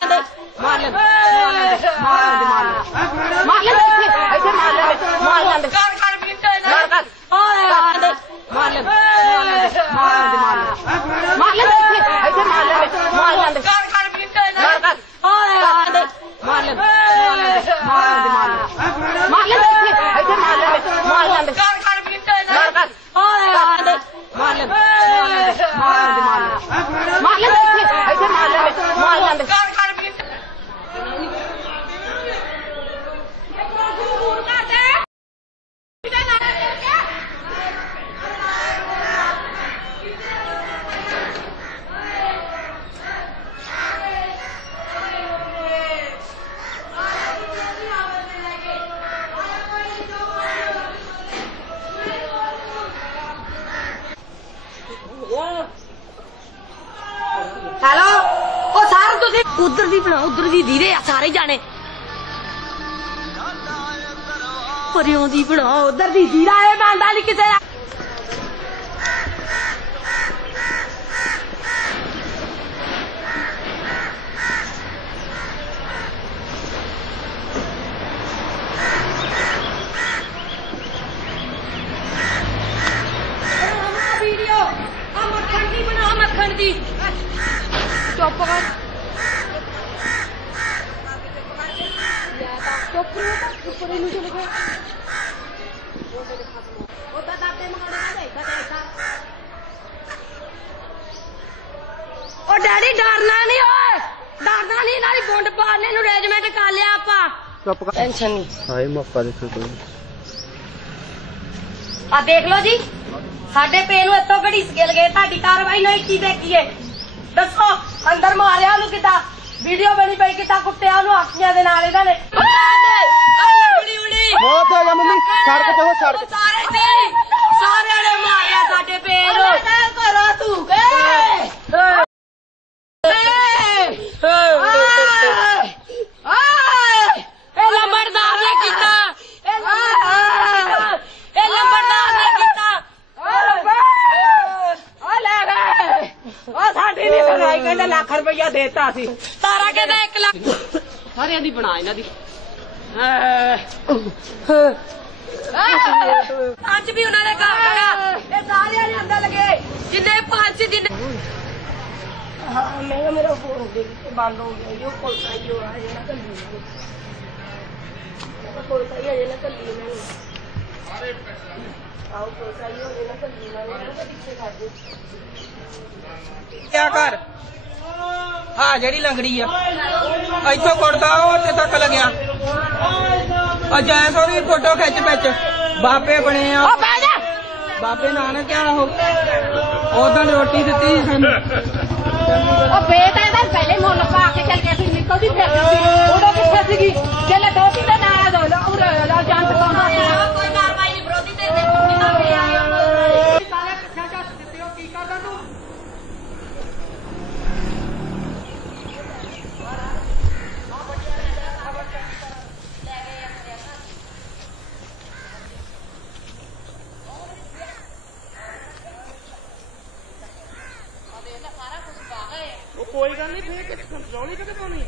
ਮਾਰ ਲੈਂਦੇ ਮਾਰ ਲੈਂਦੇ ਮਾਰ ਲੈਂਦੇ ਮਾਰ ਲੈਂਦੇ ਮਾਰ ਲੈਂਦੇ ਇੱਥੇ ਇੱਥੇ ਮਾਰ ਲੈਂਦੇ ਮਾਰ ਲੈਂਦੇ ਕਰ ਕਰ ਬਿੰਟੇ ਮਾਰ ਕਰ ਮਾਰ ਲੈਂਦੇ ਮਾਰ ਲੈਂਦੇ ਮਾਰ ਲੈਂਦੇ ਮਾਰ ਲੈਂਦੇ ਮਾਰ ਲੈਂਦੇ ਮਾਰ ਲੈਂਦੇ ਇੱਥੇ ਇੱਥੇ ਮਾਰ ਲੈਂਦੇ ਮਾਰ ਲੈਂਦੇ ਕਰ ਕਰ ਬਿੰਟੇ ਮਾਰ ਕਰ ਮਾਰ ਲੈਂਦੇ ਮਾਰ ਲੈਂਦੇ ਮਾਰ ਲੈਂਦੇ ਮਾਰ ਲੈਂਦੇ ਮਾਰ ਲੈਂਦੇ ਮਾਰ ਲੈਂਦੇ ਇੱਥੇ ਇੱਥੇ ਮਾਰ ਲੈਂਦੇ ਮਾਰ ਲੈਂਦੇ ਕਰ ਕਰ ਬਿੰਟੇ ਮਾਰ ਕਰ ਮਾਰ ਲੈਂਦੇ ਮਾਰ ਲੈਂਦੇ ਮਾਰ ਲੈਂਦੇ ਮਾਰ ਲੈਂਦੇ ਮਾਰ ਲੈਂਦੇ ਮਾਰ ਲੈਂਦੇ ਇੱਥੇ ਇੱਥੇ ਮਾਰ ਲੈਂਦੇ ਮਾਰ ਲੈਂਦੇ ਕਰ ਕਰ ਬਿੰਟੇ ਹੈਲੋ ਉਹ ਸਾਰੇ ਤੁਸੀਂ ਉਧਰ ਦੀ ਬਣਾ ਉਧਰ ਦੀ ਦੀਦੇ ਆ ਸਾਰੇ ਜਾਣੇ। ਪਰਿਓਂ ਦੀ ਬਣਾ ਉਧਰ ਦੀ ਦੀਦਾ ਇਹ ਬੰਦਾ ਨਹੀਂ ਕਿਸੇ ਦਾ। ਵੀਡੀਓ ਆ ਮੱਖਣ ਦੀ ਬਣਾ ਮੱਖਣ ਦੀ। ਚੁੱਪ ਕਰ ਚੁੱਪ ਰਹੋ ਤਾਂ ਉੱਪਰ ਇਹਨੂੰ ਚਲੇ ਗਏ ਉਹ ਤਾਂ ਦਾਤੇ ਮਗੜੇ ਨਾ ਦੇਖਾ ਦੇਖਾ ਉਹ ਡੈਡੀ ਡਰਨਾ ਨਹੀਂ ਓਏ! ਡਰਨਾ ਨਹੀਂ ਨਾਲੀ ਗੁੰਡ ਪਾੜਨੇ ਨੂੰ ਰੈਜਮੈਂਟ ਕਰ ਲਿਆ ਆਪਾਂ। ਚੁੱਪ ਕਰ। ਟੈਨਸ਼ਨ ਨਹੀਂ। ਹਾਏ ਮੌਕਾ ਦੇਖੋ ਕੋਈ ਆ ਦੇਖ ਲਓ ਜੀ ਸਾਡੇ ਪੇ ਨੂੰ ਇੱਥੋਂ ਘੜੀ ਸਕੇਲ ਗਏ ਤੁਹਾਡੀ ਕਾਰਵਾਈ ਨਹੀਂ ਕੀ ਦੇਖੀਏ ਦੱਸੋ ਅੰਦਰ ਮਾਰਿਆ ਉਹਨੂੰ ਕਿੱਦਾਂ? ਵੀਡੀਓ ਬਣੀ ਪਈ ਕਿੱਦਾਂ ਕੁੱਟਿਆ ਉਹਨੂੰ ਅੱਖੀਆਂ ਦੇ ਨਾਲ ਇਹਨਾਂ ਨੇ? ਬਹੁਤ ਹੋ ਗਿਆ ਮੰਮੀ ਸੜਕ ਤੇ ਹੋ ਸੜਕ ਤੇ। ਸਾਰੇ ਨੇ ਸਾਰਿਆਂ ਨੇ ਮਾਰਿਆ ਸਾਡੇ ਪੇ ਨੂੰ ਕਰੋ ਤੂੰ ਕੇ ਇਹ ਲੰਬੜਦਾਰ ਨੇ ਕੀਤਾ। ਇਹ ਲੰਬੜਦਾਰ ਇਹ ਲੰਬੜਦਾਰ ਨੇ ਕੀਤਾ। ਆ ਲੈ ਗਏ ਆ ਸਾਡੀ ਨਹੀਂ ਬਣਾਈ ਕਹਿੰਦਾ ਲੱਖ ਰੁਪਇਆ ਦੇਤਾ ਸੀ। ਤਾਰਾ ਕਹਿੰਦਾ 1 ਲੱਖ। ਸਾਰਿਆਂ ਦੀ ਬਣਾ ਇਹਨਾਂ ਦੀ। ਅੱਜ ਵੀ ਉਹਨਾਂ ਨੇ ਕੰਮ ਕਰਿਆ। ਇਹ ਸਾਰਿਆਂ ਨੇ ਅੰਦਰ ਲਗੇ। ਜਿੰਨੇ ਪੰਜ ਜਿੰਨੇ ਹਾਂ ਮੈਂ ਮੇਰਾ ਫੋਨ ਦੇ ਕੇ ਬੰਦ ਹੋ ਗਿਆ ਇਹ ਕੋਲ ਸਾਈ ਹੋ ਆ ਜਿਹੜਾ ਕੱਲੀ ਕੋਲ ਸਾਈ ਆ ਜਿਹੜਾ ਕੱਲੀ ਮੈਨੂੰ ਆਓ ਕੋਲ ਸਾਈ ਹੋ ਜਿਹੜਾ ਕੱਲੀ ਮੈਨੂੰ ਪਿੱਛੇ ਖਾਦੇ ਕਿਆ ਕਰ? ਹਾਂ ਜਿਹੜੀ ਲੰਗੜੀ ਆ। ਇੱਥੋਂ ਉਹ ਉੱਥੇ ਤੱਕ ਲੱਗਿਆ। ਆ ਜੈ ਸੋਰੀ ਫੋਟੋ ਖਿੱਚ ਵਿੱਚ। ਬਾਬੇ ਬਣੇ ਆ। ਬਹਿ ਜਾ। ਬਾਬੇ ਨਾਨਕ ਆ ਉਹ। ਉਦੋਂ ਰੋਟੀ ਦਿੱਤੀ ਸੀ ਸਾਨੂੰ। ਉਹ ਬੇਟਾ ਇਹਦਾ ਪਹਿਲੇ ਮੁੱਲ ਪਾ ਕੇ ਚੱਲ ਗਿਆ ਸੀ ਨਿਕਲਦੀ ਫਿਰਦੀ ਸੀ। ਉਦੋਂ ਕਿੱਥੇ ਸੀਗੀ? ਜਿਹੜੇ ਦੋਸਤੀ ਦੇ ਨਾਲ ਉਹ ਉਹ ਜੰਤ ਪਾਉਂਦਾ ਸੀ ਕੋਈ ਕਾਰਵਾਈ ਨਹੀਂ ਵਿਰੋਧੀ ਤੇ ਕਿੰਨਾ ਪਿਆ ਸਾਰੇ ਕਿੱਥੇ ਜਾ ਦਿੱਤੇ ਹੋ ਕੀ ਕਰਦਾ ਤੂੰ ਉਹ ਕੋਈ ਗੱਲ ਨਹੀਂ ਫੇਰ ਕਿ ਕੰਟਰੋਲ ਹੀ ਕਿਤੇ ਪਾਉਣੀ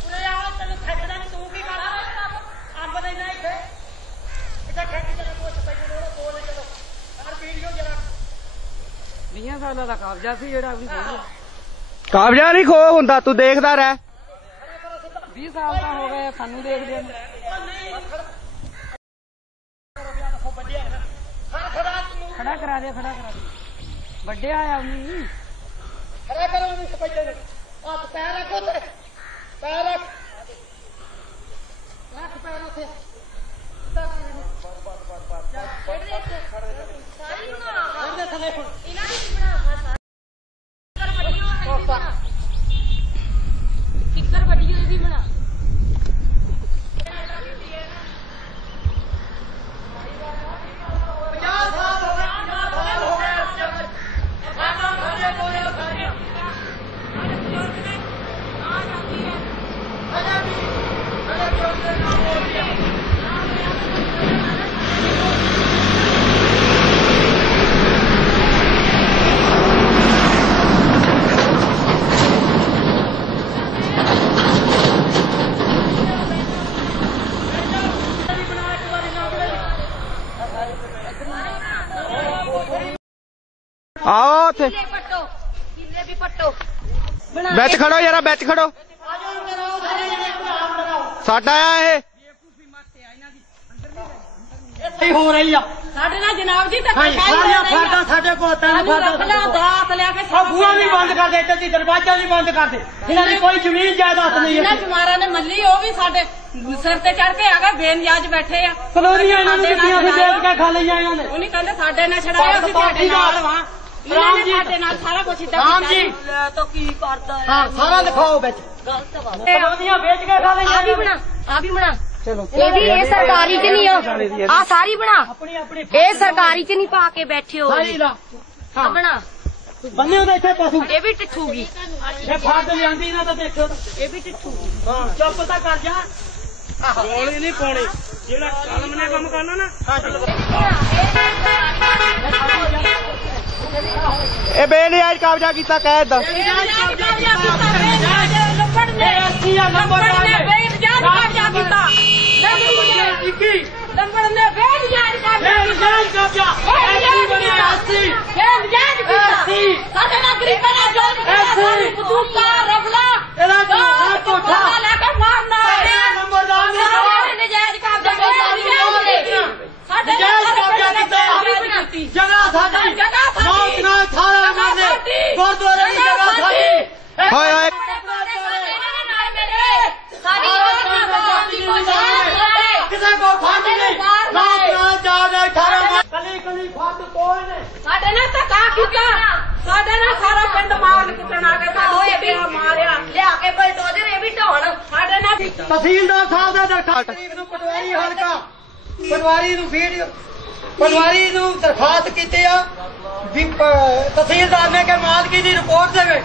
ਉਰੇ ਆਓ ਤੈਨੂੰ ਛੱਡਦਾ ਨਹੀਂ ਤੂੰ ਕੀ ਕਰਦਾ ਅੰਬ ਦੇ ਨਾ ਇੱਥੇ ਇੱਥੇ ਖੇਤੀ ਜਰਾ ਕੋਸ ਪਈ ਜਿਹੜਾ ਬੋਲ ਚਲੋ ਹਰ ਵੀਡੀਓ ਜਰਾ 20 ਸਾਲਾਂ ਦਾ ਕਬਜ਼ਾ ਸੀ ਜਿਹੜਾ ਵੀ ਕਾਬਜਾ ਨਹੀਂ ਖੋ ਹੁੰਦਾ ਤੂੰ ਦੇਖਦਾ ਰਹਿ। 20 ਸਾਲ ਤਾਂ ਹੋ ਗਏ ਸਾਨੂੰ ਦੇਖਦੇ ਨੂੰ। ਖੜਾ ਕਰਾ ਦੇ ਖੜਾ ਕਰਾ ਦੇ। ਵੱਡੇ ਆਇਆ ਉਹਨੀ। ਖੜਾ ਕਰੋ ਉਹਨੂੰ ਸਪੈਸ਼ਲ ਹੱਥ ਪੈਰ ਰੱਖੋ ਤੇ ਪੈਰ ਰੱਖ। ਰੱਖ ਪੈਰ ਉੱਥੇ। ਕਿੱਕਰ ਆਓ ਉੱਥੇ। ਪੱਟੋ ਕਿੱਲੇ ਵੀ ਪੱਟੋ। ਵਿੱਚ ਖੜੋ ਯਾਰਾ ਵਿੱਚ ਖੜੋ। ਸਾਡਾ ਆ ਇਹ। ਇਹ ਹੋ ਰਹੀ ਆ। ਸਾਡੇ ਨਾਲ ਜਨਾਬ ਜੀ ਤਾਂ ਫਰਦਾਂ ਸਾਡੇ ਕੋਲ ਤਿੰਨ ਫਰਦਾਂ ਸਾਡੇ ਕੋਲ। ਦਾਤ ਲਿਆ ਕੇ ਆ ਬੂਆ ਵੀ ਬੰਦ ਕਰ ਦੇ ਇੱਧਰ ਦੀ ਦਰਵਾਜ਼ਾ ਵੀ ਬੰਦ ਕਰ ਦੇ। ਇਹਨਾਂ ਦੀ ਕੋਈ ਜ਼ਮੀਨ ਜਾਇਦਾਦ ਨਹੀਂ ਇਹਨਾਂ ਹੈ। ਬਿਮਾਰਾਂ ਨੇ ਮੱਲੀ ਉਹ ਵੀ ਸਾਡੇ ਸਿਰ ਤੇ ਚੜ ਕੇ ਆ ਗਏ ਬੇਨਿਆਜ ਬੈਠੇ ਆ। ਕਲੋਨੀਆਂ ਇਹਨਾਂ ਨੂੰ ਦਿੱਤੀਆਂ ਸੀ। ਦੇਖ ਕੇ ਖਾ ਲਈਆਂ ਇਹਨਾਂ ਨੇ? ਉਹਨੇ ਕਹਿੰਦੇ ਸਾਡੇ ਨਾਲ ਛੜਾਇਆ ਅਸੀਂ ਤੁਹਾਡੇ ਨਾਲ ਵਾਂ। ਇਹਨਾਂ ਨੇ ਸਾਡੇ ਨਾਲ ਸਾਰਾ ਕੁਝ ਇਦਾਂ ਰਾਮ ਜੀ। ਤਾਂ ਕੀ ਕਰਦਾ ਹੈ? ਹਾਂ ਸਾਰਾ ਲਿਖਾਓ ਵਿੱਚ। ਗਲਤ ਵਾ ਕਲੋਨੀਆਂ ਵੇਚ ਕੇ ਖਾ ਲਈਆਂ ਆ ਵੀ ਬਣਾ ਆ ਵੀ ਬਣਾ। ਇਹ ਵੀ ਇਹ ਸਰਕਾਰੀ ਚ ਨਹੀਂ ਆ। ਆ ਸਾਰੀ ਬਣਾ। ਆਪਣੀ ਆਪਣੀ ਇਹ ਸਰਕਾਰੀ ਚ ਨਹੀਂ ਪਾ ਕੇ ਬੈਠੇ ਹੋ। ਸਾਰੀ ਲਾ। ਆ ਬਣਾ। ਬੰਨੇ ਉਹਦੇ ਇੱਥੇ ਪਸ਼ੂ। ਇਹ ਵੀ ਟਿੱਠੂਗੀ। ਇਹ ਫਰਦ ਲਿਆਂਦੀ ਨਾ ਤਾਂ। ਦੇਖੋ ਇਹ ਵੀ ਟਿੱਠੂਗੀ। ਹਾਂ। ਚੁੱਪ ਤਾਂ ਕਰ ਜਾ। ਨਹੀਂ ਪਾਉਣੀ। ਜਿਹੜਾ ਕਲਮ ਨੇ ਕੰਮ ਕਰਨਾ ਨਾ। ਇਹ ਬੇਨਿਆਜ ਕਬਜ਼ਾ ਕੀਤਾ ਕਹਿ ਏਦਾਂ ਸਾਡੇ ਸਾਡੀ ਨੌ ਕਿਨਾਰੇ 18 ਮਰਲੇ ਗੁਰਦੁਆਰੇ ਦੀ ਜਗ੍ਹਾ ਸਾਡੀ ਹਾਏ ਹਾਏ ਕਿਸੇ ਕੋ ਫੰਡ ਨਹੀਂ। ਨੌ ਕਿਨਾਰੇ ਚਾਰ ਨੇ 18 ਮਰਲੇ ਕਲੀ ਕਲੀ ਫੰਡ ਕੋਈ ਨੇ ਸਾਡੇ ਨਾਲ ਧੱਕਾ ਕੀਤਾ? ਸਾਡੇ ਨਾਲ ਸਾਰਾ ਪਿੰਡ ਮਾਰ ਕੁੱਟਣ ਆ ਕੇ ਸਾਨੂੰ ਕੁੱਟਿਆ ਮਾਰਿਆ। ਲਿਆ ਕੇ ਬਲਡੋਜ਼ਰ ਇਹ ਵੀ ਢੋਣ। ਸਾਡੇ ਨਾਲ ਤਹਿਸੀਲਦਾਰ ਸਾਹਿਬ ਦਾ ਤਰੀਕ ਨੂੰ ਪਟਵਾਰੀ ਹਲਕਾ। ਪਟਵਾਰੀ ਨੂੰ ਵੀਡੀਓ ਪਟਵਾਰੀ ਨੂੰ ਦਰਖਾਸਤ ਕੀਤੀ ਆ ਵੀ ਤਹਿਸੀਲਦਾਰ ਨੇ ਕਿ ਮਾਲਕੀ ਦੀ ਰਿਪੋਰਟ ਦੇਵੇ।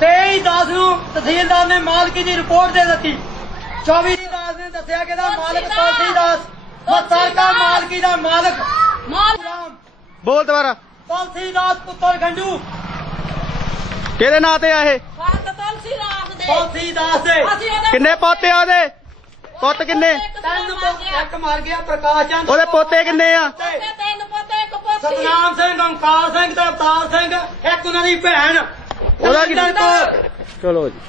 23 10 ਨੂੰ ਤਹਿਸੀਲਦਾਰ ਨੇ ਮਾਲਕੀ ਦੀ ਰਿਪੋਰਟ ਦੇ ਦਿੱਤੀ। 24 10 ਨੇ ਦੱਸਿਆ ਕਿ ਦਾ ਮਾਲਕ ਤਹਿਸੀਲਦਾਰ ਮਸਰਕਾ ਮਾਲਕੀ ਦਾ ਮਾਲਕ। ਮਾਲ ਬੋਲ ਦੁਬਾਰਾ। ਤਹਿਸੀਲਦਾਰ ਪੁੱਤਰ ਗੰਡੂ। ਕਿਹਦੇ ਨਾਂ ਤੇ ਆ ਇਹ? ਤੁਲਸੀ ਰਾਮ ਦੇ। ਦੇ। ਕਿੰਨੇ ਪੋਤੇ ਆ ਉਹਦੇ? ਪੁੱਤ ਕਿੰਨੇ? ਤਿੰਨ ਪੁੱਤ- ਇੱਕ ਮਰ ਗਿਆ ਪ੍ਰਕਾਸ਼ ਚੰਦ। ਉਹਦੇ ਪੋਤੇ ਕਿੰਨੇ ਆ? ਤਿੰਨ ਪੋਤੇ ਇੱਕ ਪੋਤੀ ਸਤਨਾਮ ਸਿੰਘ ਓਮਕਾਰ ਸਿੰਘ ਤੇ ਅਵਤਾਰ ਸਿੰਘ ਇੱਕ ਉਹਨਾਂ ਦੀ ਭੈਣ। ਉਹਦਾ ਕੀ ਕੌਰ ਚਲੋ ਜੀ।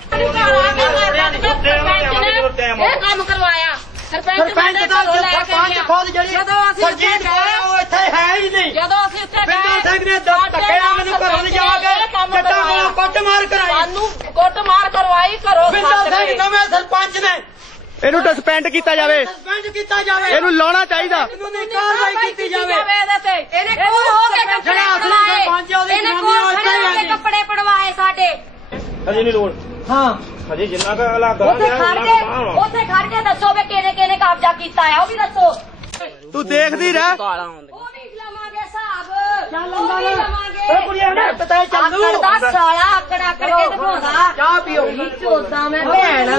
ਇਹ ਕੰਮ ਕਰਵਾਇਆ। ਸਰਪੰਚ ਸਰਪੰਚ ਦਾ ਸਰਪੰਚ। ਖੁਦ ਜਿਹੜੀ ਜਦੋਂ ਅਸੀਂ ਸਰਜੀਤ ਆ, ਉਹ ਇੱਥੇ ਹੈ ਹੀ ਨਹੀਂ। ਜਦੋਂ ਅਸੀਂ ਉੱਥੇ ਬਿੰਦਰ ਸਿੰਘ ਨੇ ਦ- ਧੱਕਿਆ ਮੈਨੂੰ ਘਰੋਂ ਲਿਜਾ ਕੇ ਜੱਟਾਂ ਕੋਲੋਂ ਕੁੱਟ ਮਾਰ ਕਰਾਈ। ਸਾਨੂੰ ਕੁੱਟ ਮਾਰ ਕਰਵਾਈ ਘਰੋਂ ਸਿੰਘ ਨਵੇਂ ਸਰਪੰਚ ਨੇ। ਇਹਨੂੰ ਸਸਪੈਂਡ ਕੀਤਾ ਜਾਵੇ। ਸਸਪੈਂਡ ਕੀਤਾ ਜਾਵੇ। ਇਹਨੂੰ ਲਾਉਣਾ ਚਾਹੀਦਾ। ਕਾਨੂੰਨੀ ਕਾਰਵਾਈ ਕੀਤੀ ਜਾਵੇ। ਇਹਦੇ ਤੇ। ਇਹਨੇ ਕੋਲ ਹੋ ਕੇ ਕੱਪੜੇ ਜਿਹੜਾ ਅਸਲੀ ਪੜਵਾਏ ਸਰਪੰਚ ਆ, ਉਹਦੀ ਇਹਨੇ ਜਨਾਨੀ ਕੋਲ ਉੱਥੇ ਖੜੇ ਹੀ ਹੋ ਆ ਕੇ ਜੀ। ਕੱਪੜੇ ਪੜਵਾਏ ਸਾਡੇ। ਹਜੇ ਨਹੀਂ ਲੋੜ। ਹਾਂ। ਹਜੇ ਜਿੰਨਾ ਕੁ ਇਲਾਕਾ ਉੱਥੇ ਗਿਆ ਖੜ ਉਹਨਾਂ ਕੇ ਦਾ ਬਾਹਰ ਉੱਥੇ ਖੜ ਕੇ ਦੱਸੋ ਵੀ ਕਿਹਨੇ ਕਿਹਨੇ ਕਬਜ਼ਾ ਕੀਤਾ ਹੈ ਉਹ ਵੀ ਦੱਸੋ। ਤੂੰ ਦੇਖਦੀ ਰਹਿ। ਉਹ ਵੀ ਲਵਾਂਗੇ ਹਿਸਾਬ। ਚੱਲ ਉਹ ਵੀ ਲਵਾਂਗੇ। ਓਏ ਕੁੜੀਆਂ ਨੇ ਪਤਾ ਚੱਲੂ। ਆਕੜ ਦਾ ਸਾਲਾ ਆਕੜ ਆਕੜ ਕੇ ਦਿਖਾਉਂਦਾ। ਚਾਹ ਪੀਓ। ਚੋਦਾ ਮੈਂ ਭੈਣ।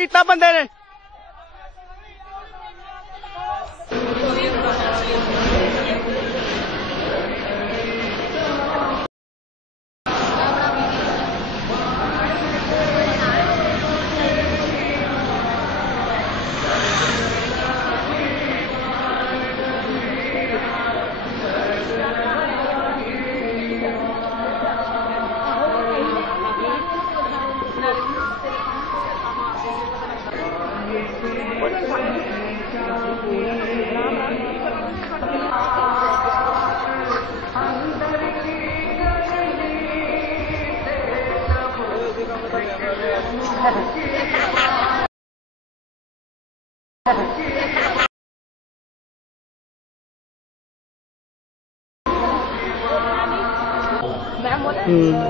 ਕੀਤਾ ਬੰਦੇ ਨੇ। 嗯。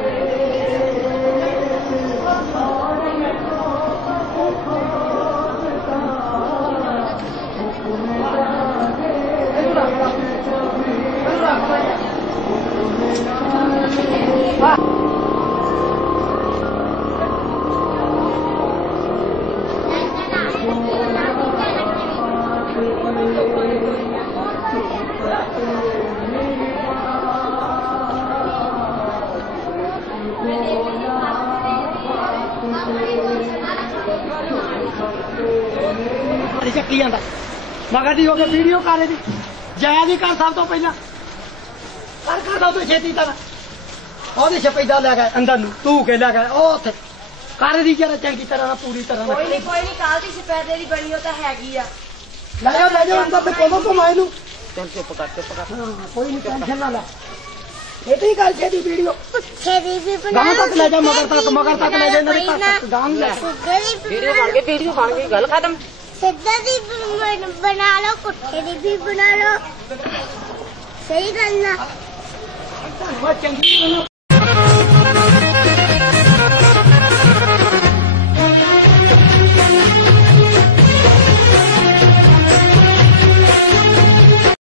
ਅਰੇ ਚੱਕੀ ਜਾਂਦਾ। ਮਗਰ ਦੀ ਹੋ ਕੇ ਵੀਡੀਓ ਕਰ ਇਹਦੀ। ਜਾਇਆ ਦੀ ਕਰ ਸਭ ਤੋਂ ਪਹਿਲਾਂ। ਕਰ ਕਰ ਦੋ ਤੂੰ ਛੇਤੀ ਕਰ ਉਹਦੇ ਛਪੈਦਾ ਲੈ ਗਿਆ ਅੰਦਰ ਨੂੰ। ਤੂੰ ਕੇ ਲੈ ਗਿਆ ਉਹ ਉੱਥੇ। ਕਰ ਦੀ ਜਰਾ ਚੰਗੀ ਤਰ੍ਹਾਂ ਨਾਲ ਪੂਰੀ ਤਰ੍ਹਾਂ ਨਾਲ। ਕੋਈ ਨਹੀਂ ਕੋਈ ਨਹੀਂ ਕੱਲ ਦੀ ਸਪੈਦੇ ਦੀ ਬਣੀ ਉਹ ਤਾਂ ਹੈਗੀ ਆ। ਲੈ ਜਾ ਲੈ ਜਾ ਅੰਦਰ ਤੇ ਕੋਲੋਂ ਘੁਮਾਏ ਨੂੰ ਚੱਲ ਚੁੱਪ ਕਰ ਚੁੱਪ ਕਰ ਕੋਈ ਨਹੀਂ ਟੈਨਸ਼ਨ ਨਾ ਲੈ। ਇਹ ਤੇ ਹੀ ਕਰ ਛੇਤੀ ਵੀਡੀਓ ਪੁੱਠੇ ਦੀ ਵੀ ਬਣਾ ਗਾਂ ਤੱਕ ਲੈ ਜਾ ਮਗਰ ਤੱਕ ਮਗਰ ਤੱਕ ਲੈ ਜਾ ਇਹਨਾਂ ਦੇ ਘਰ ਤੱਕ ਗਾਂ ਲੈ। ਸਿੱਧੇ ਦੀ ਵੀਡੀਓ ਬਣ ਗਈ ਵੀਡੀਓ ਬਣ ਗਈ ਗੱਲ ਖਤਮ। ਸਿੱਧੇ ਦੀ ਵੀ ਬਣ- ਬਣਾ ਲਓ ਪੁੱਠੇ ਦੀ ਵੀ ਬਣਾ ਲਓ। ਸਹੀ ਗੱਲ ਨਾ ਚੰਗੀ